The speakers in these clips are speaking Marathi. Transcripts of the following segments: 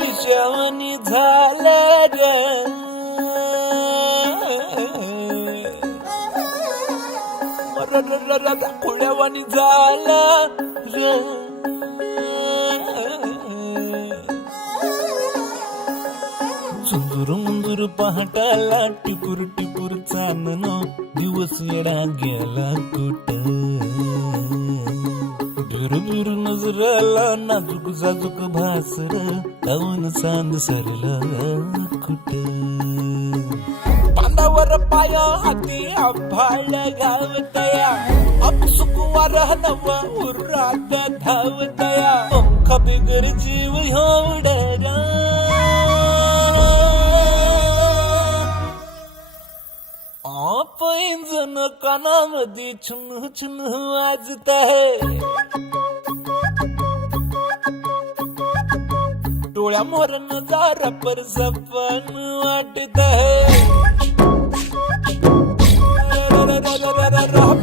पिशावनी झालं ग, खुळ्यावानी झालं ग. झुंजूर मुंजूर पहाटाला टिपूर टिपूर चांदण, दिवस येडा गेला कुठं. बिर नजराला नाजूक जाजूक भासर, कावन चांद सरला कुठं. बांधावर पाया हाती आभाळ गावतया, अपसुक वारह नव उरात धावतया. पंख बिगर जीव उडरा, पैंजण कानामध्ये छुन छुन वाजत आहे. डोळ्यामोर नजारा पर सपन वाटत आहे.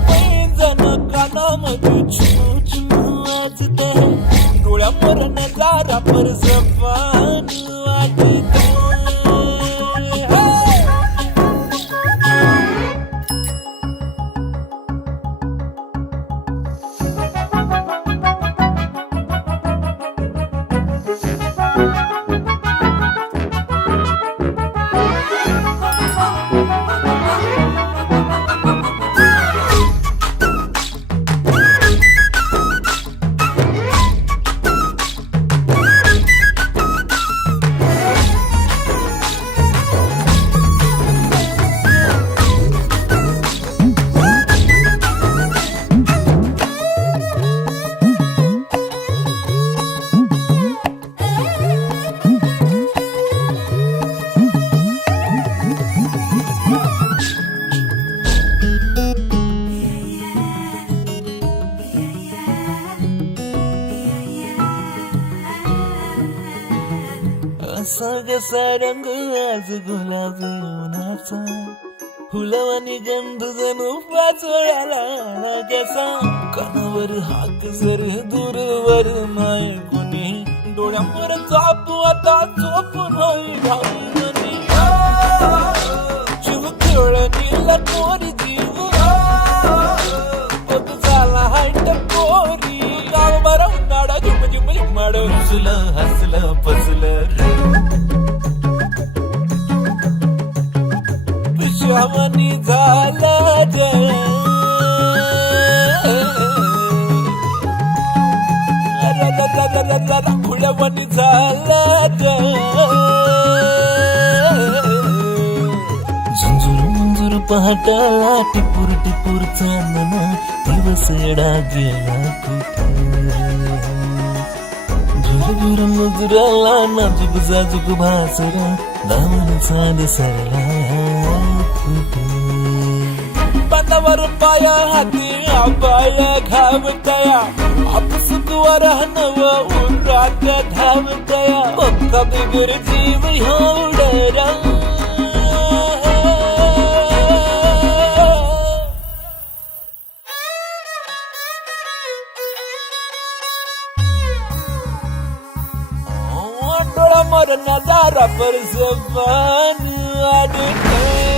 पैंजण कानामध्ये छुन छुन वाजत आहे. डोळ्यामोर नजारा पर सपन वाटत आहे. कसा रंग आज गुलाबी उन्हाचा, फुलवानी गंध जणू पाचोळ्याला कसा. कानावर हाक जर दूरवर नाही कुणी, डोळ्यावर चापू आता चोपून होई भावनी. जीव खेळणीला कोरी जीव, बघ झाला हायट कोरी. गाव बरा उन्हाळा झुम झुम झुमाड, हसलं हसलं पसलं. पिशावनी झालं ग, खुळ्यावानी झालं ग. झुंजूर मुंजूर पहाटाला टिपूर टिपूर चांदण, दिवस येडा गेला कुठं. झुरझुर नजराला नाजूक जाजूक भासर, दामन चांद सरला कुठं. बांधावर पाया हाती आबाळ घावतया, अपसुक वारह नव उरात धावतया. पंख बिगर जीव उडरा. डोळा मोर नजारा पर सपन वाटत.